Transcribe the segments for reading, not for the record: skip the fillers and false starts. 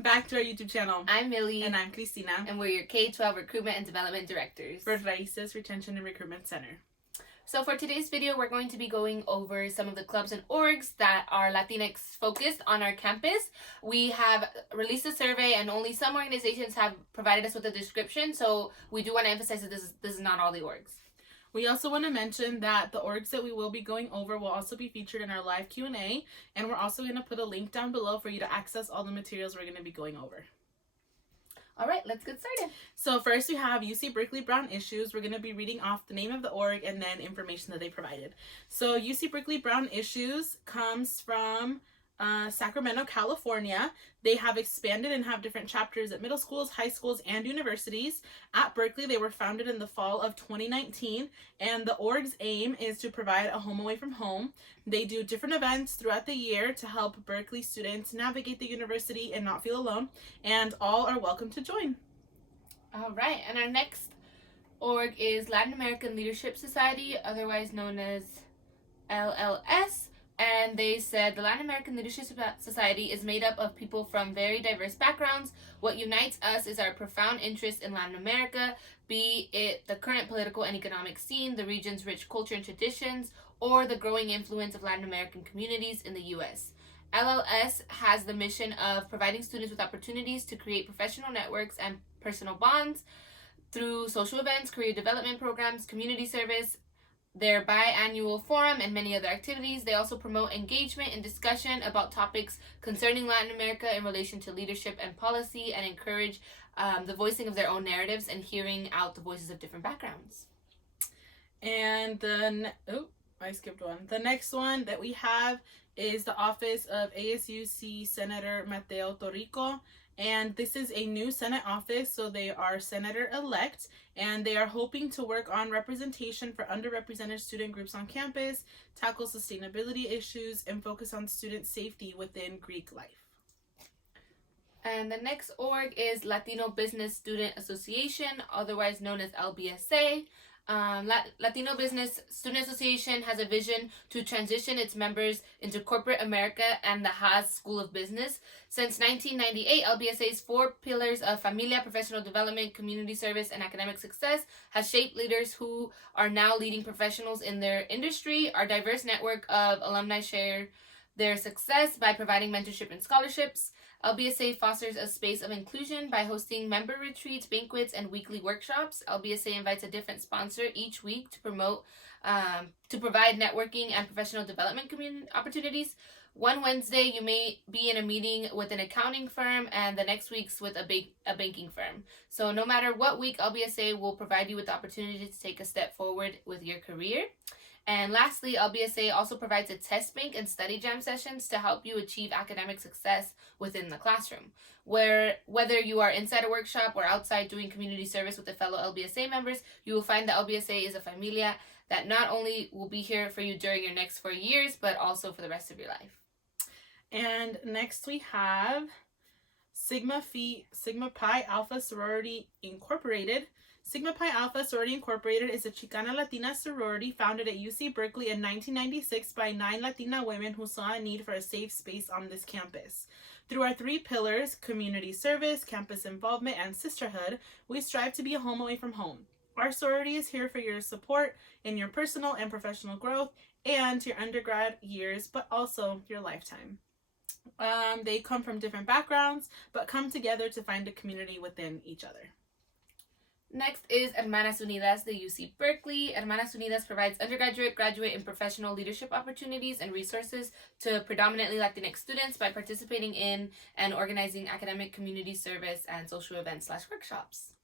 Welcome back to our YouTube channel. I'm Millie. And I'm Cristina. And we're your K-12 Recruitment and Development Directors for Raíces Retention and Recruitment Center. So for today's video, we're going to be going over some of the clubs and orgs that are Latinx focused on our campus. We have released a survey and only some organizations have provided us with a description. So we do want to emphasize that this is not all the orgs. We also want to mention that the orgs that we will be going over will also be featured in our live Q&A, and we're also going to put a link down below for you to access all the materials we're going to be going over. All right, let's get started. So first we have UC Berkeley Brown Issues. We're going to be reading off the name of the org and then information that they provided. So UC Berkeley Brown Issues comes from Sacramento, California. They have expanded and have different chapters at middle schools, high schools, and universities. At Berkeley, they were founded in the fall of 2019, and the org's aim is to provide a home away from home. They do different events throughout the year to help Berkeley students navigate the university and not feel alone, and all are welcome to join. All right, and our next org is Latin American Leadership Society, otherwise known as LLS. And they said the Latin American Leadership Society is made up of people from very diverse backgrounds. What unites us is our profound interest in Latin America, be it the current political and economic scene, the region's rich culture and traditions, or the growing influence of Latin American communities in the U.S. LLS has the mission of providing students with opportunities to create professional networks and personal bonds through social events, career development programs, community service, their biannual forum, and many other activities. They also promote engagement and discussion about topics concerning Latin America in relation to leadership and policy, and encourage the voicing of their own narratives and hearing out the voices of different backgrounds. And then, I skipped one. The next one that we have is the office of ASUC Senator Mateo Torrico. And this is a new Senate office, so they are senator-elect, and they are hoping to work on representation for underrepresented student groups on campus, tackle sustainability issues, and focus on student safety within Greek life. And the next org is Latino Business Student Association, otherwise known as LBSA. Latino Business Student Association has a vision to transition its members into corporate America and the Haas School of Business. Since 1998, LBSA's 4 pillars of familia, professional development, community service, and academic success has shaped leaders who are now leading professionals in their industry. Our diverse network of alumni share their success by providing mentorship and scholarships. LBSA fosters a space of inclusion by hosting member retreats, banquets, and weekly workshops. LBSA invites a different sponsor each week to provide networking and professional development community opportunities. One Wednesday, you may be in a meeting with an accounting firm, and the next week's with a banking firm. So no matter what week, LBSA will provide you with the opportunity to take a step forward with your career. And lastly, LBSA also provides a test bank and study jam sessions to help you achieve academic success within the classroom. Whether you are inside a workshop or outside doing community service with the fellow LBSA members, you will find that LBSA is a familia that not only will be here for you during your next 4 years, but also for the rest of your life. And next we have Sigma Pi Alpha Sorority Incorporated. Sigma Pi Alpha Sorority Incorporated is a Chicana Latina sorority founded at UC Berkeley in 1996 by 9 Latina women who saw a need for a safe space on this campus. Through our 3 pillars, community service, campus involvement, and sisterhood, we strive to be a home away from home. Our sorority is here for your support in your personal and professional growth and your undergrad years, but also your lifetime. They come from different backgrounds, but come together to find a community within each other. Next is Hermanas Unidas de UC Berkeley. Hermanas Unidas provides undergraduate, graduate, and professional leadership opportunities and resources to predominantly Latinx students by participating in and organizing academic, community service, and social events/workshops.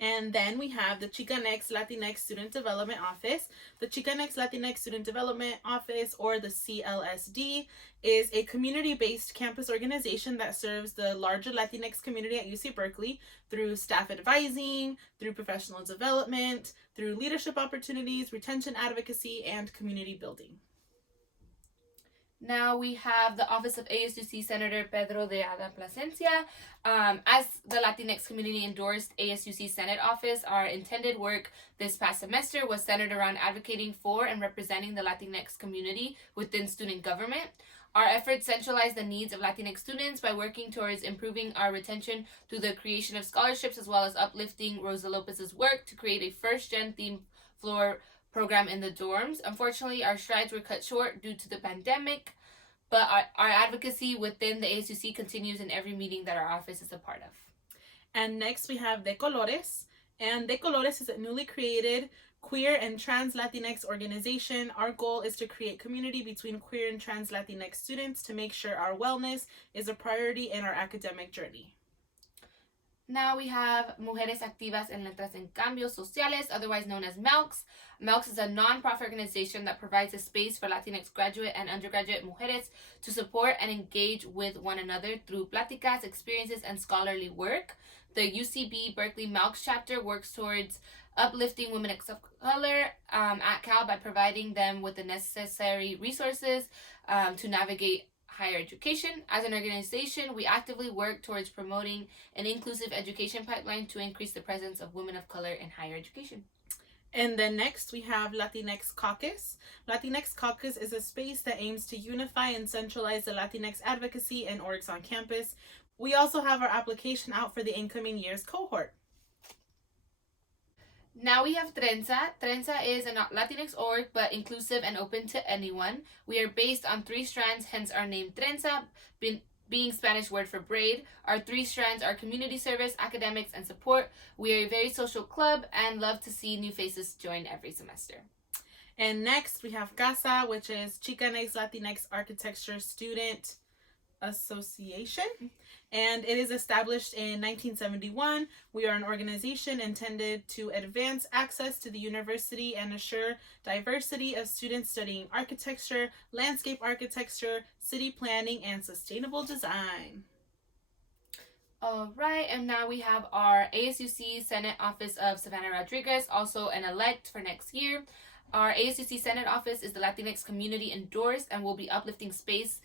And then we have the Chicanx Latinx Student Development Office. The Chicanx Latinx Student Development Office, or the CLSD, is a community-based campus organization that serves the larger Latinx community at UC Berkeley through staff advising, through professional development, through leadership opportunities, retention advocacy, and community building. Now we have the Office of ASUC Senator Pedro de Ada Plasencia. As the Latinx community endorsed ASUC Senate office, our intended work this past semester was centered around advocating for and representing the Latinx community within student government. Our efforts centralize the needs of Latinx students by working towards improving our retention through the creation of scholarships, as well as uplifting Rosa Lopez's work to create a first-gen theme floor program in the dorms. Unfortunately, our strides were cut short due to the pandemic, but our advocacy within the ASUC continues in every meeting that our office is a part of. And next we have De Colores. And De Colores is a newly created queer and trans Latinx organization. Our goal is to create community between queer and trans Latinx students to make sure our wellness is a priority in our academic journey. Now we have Mujeres Activas en Letras en Cambios Sociales, otherwise known as MELCS. MELCS is a non-profit organization that provides a space for Latinx graduate and undergraduate mujeres to support and engage with one another through pláticas, experiences, and scholarly work. The UCB Berkeley MELCS chapter works towards uplifting women of color at Cal by providing them with the necessary resources to navigate higher education. As an organization, we actively work towards promoting an inclusive education pipeline to increase the presence of women of color in higher education. And then next we have Latinx Caucus. Latinx Caucus is a space that aims to unify and centralize the Latinx advocacy and orgs on campus. We also have our application out for the incoming year's cohort. Now we have Trenza. Trenza is a Latinx org, but inclusive and open to anyone. We are based on 3 strands, hence our name Trenza, being Spanish word for braid. Our 3 strands are community service, academics, and support. We are a very social club and love to see new faces join every semester. And next we have CASA, which is Chicanx Latinx Architecture Student Association, and it is established in 1971. We are an organization intended to advance access to the university and assure diversity of students studying architecture, landscape architecture, city planning, and sustainable design. All right, and now we have our ASUC Senate Office of Savannah Rodriguez, also an elect for next year. Our ASUC Senate Office is the Latinx community endorsed and will be uplifting space,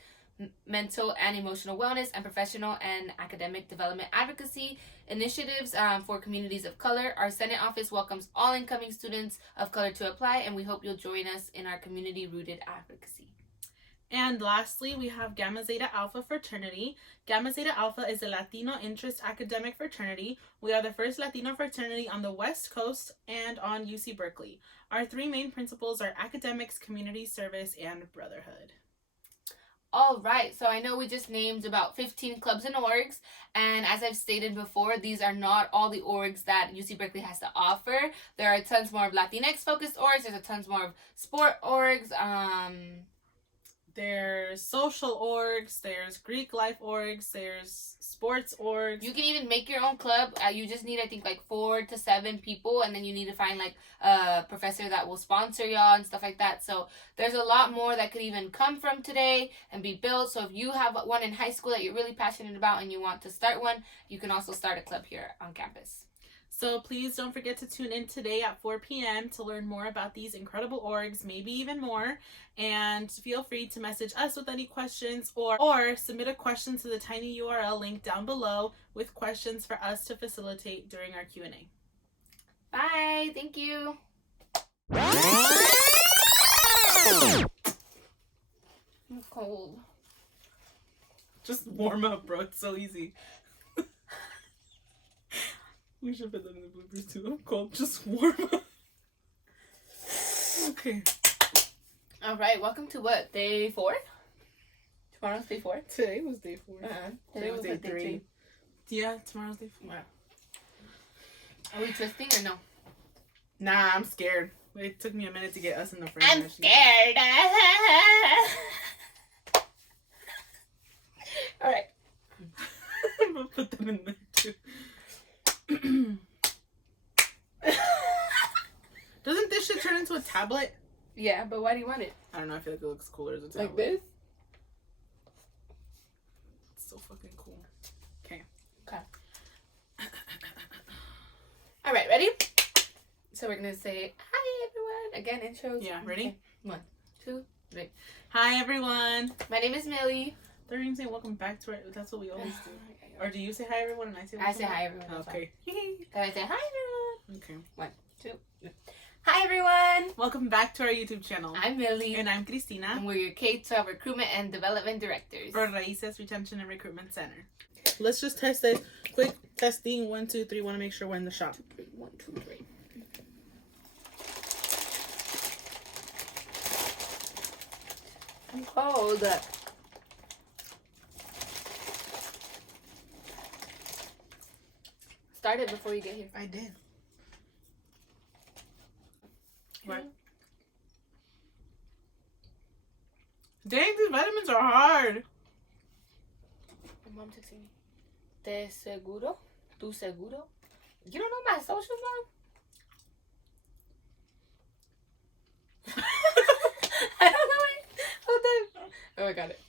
mental and emotional wellness, and professional and academic development advocacy initiatives for communities of color. Our Senate office welcomes all incoming students of color to apply, and we hope you'll join us in our community-rooted advocacy. And lastly, we have Gamma Zeta Alpha Fraternity. Gamma Zeta Alpha is a Latino interest academic fraternity. We are the first Latino fraternity on the West Coast and on UC Berkeley. Our 3 main principles are academics, community service, and brotherhood. All right, so I know we just named about 15 clubs and orgs, and as I've stated before, these are not all the orgs that UC Berkeley has to offer. There are tons more of Latinx-focused orgs, there's a tons more of sport orgs, There's social orgs, there's Greek life orgs, there's sports orgs. You can even make your own club. You just need, I think, like 4 to 7 people, and then you need to find like a professor that will sponsor y'all and stuff like that. So there's a lot more that could even come from today and be built. So if you have one in high school that you're really passionate about and you want to start one, you can also start a club here on campus. So please don't forget to tune in today at 4 p.m. to learn more about these incredible orgs, maybe even more. And feel free to message us with any questions or submit a question to the tiny URL link down below with questions for us to facilitate during our Q&A. Bye. Thank you. I'm cold. Just warm up, bro. It's so easy. We should put that in the bloopers too. I'm cold. Just warm up. Okay. All right. Welcome to what? Day 4? Tomorrow's day 4? Today was day 4. Today was day like day 3. Yeah, tomorrow's day 4. Wow. Are we twisting or no? Nah, I'm scared. It took me a minute to get us in the frame. I'm scared. All right. I'm gonna put them in there too. Doesn't this shit turn into a tablet? Yeah, but why do you want it? I don't know. I feel like it looks cooler as a tablet. Like this? It's so fucking cool. Okay. All right, ready? So we're gonna say hi everyone. Again, intros. Yeah, ready? Okay. 1, 2, 3. Hi everyone. My name is Millie. They're gonna say welcome back to our. That's what we always do. Or do you say hi everyone and I say welcome I say hi everyone. Okay. Then I say hi everyone. Okay. 1, 2, 3. Hi everyone! Welcome back to our YouTube channel. I'm Millie. And I'm Cristina. And we're your K-12 recruitment and development directors. For Raíces Retention and Recruitment Center. Let's just test this. Quick testing. 1, 2, 3. Want to make sure we're in the shop. 1, 2, 3. I'm cold. Start it before you get here. I did. What? Dang, these vitamins are hard. My mom texting me. ¿Te seguro? ¿Tu seguro? You don't know my social, mom? I don't know it. Hold on. Oh, I got it.